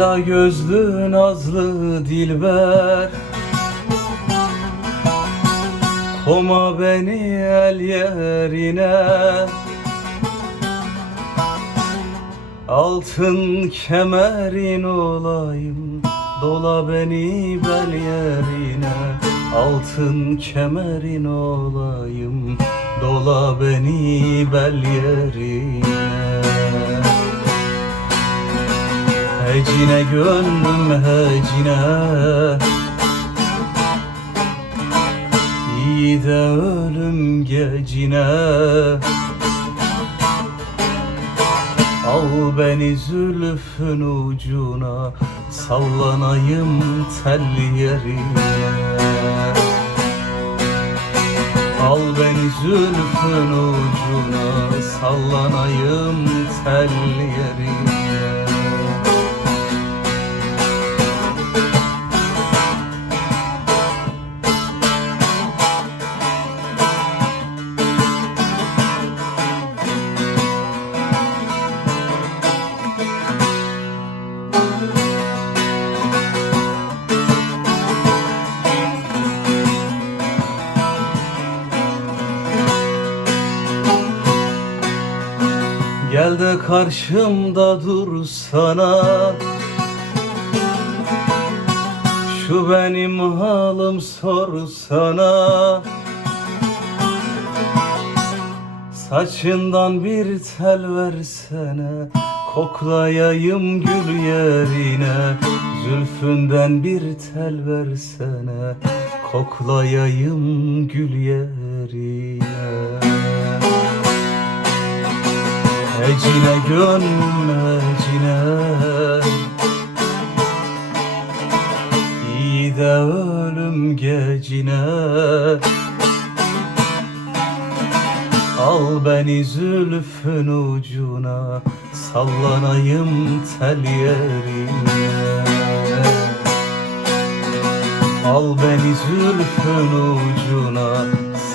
Ela gözlü nazlı dilber. Koma beni el yerine. Altın kemerin olayım Dola beni bel yerine. Altın kemerin olayım Dola beni bel yerine Hecine gönlüm hecine. İyi de ölüm gecine. Al beni zülfün ucuna Sallanayım tel yerine. Al beni zülfün ucuna Sallanayım tel yerine Gel de karşımda dur sana. Şu benim halim sor sana. Saçından bir tel versene Koklayayım gül yerine. Zülfünden bir tel versene Koklayayım gül yerine Ecine gönlüm ecine İyi de ölüm gecine. Al beni zülfün ucuna Sallanayım tel yerine. Al beni zülfün ucuna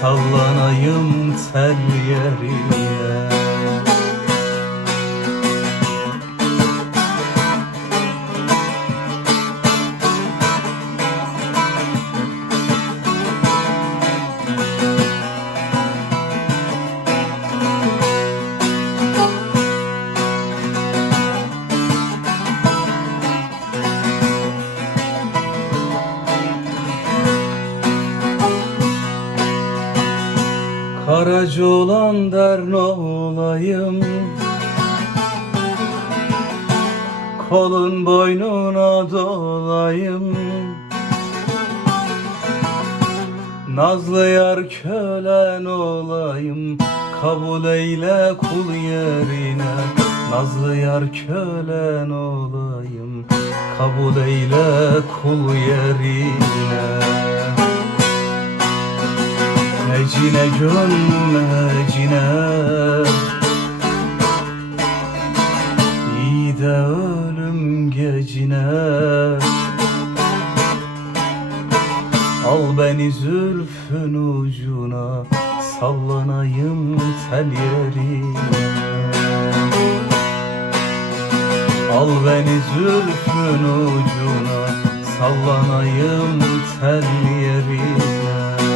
Sallanayım tel yerine Karaca olan der ne olayım. Kolun boynuna dolayım. Nazlı yar kölen olayım. Kabul eyle kul yerine. Nazlı yar kölen olayım. Kabul eyle kul yerine Ecine gönlüm ecine İyi de ölüm gecine. Al beni zülfün ucuna Sallanayım tel yerine. Al beni zülfün ucuna Sallanayım tel yerine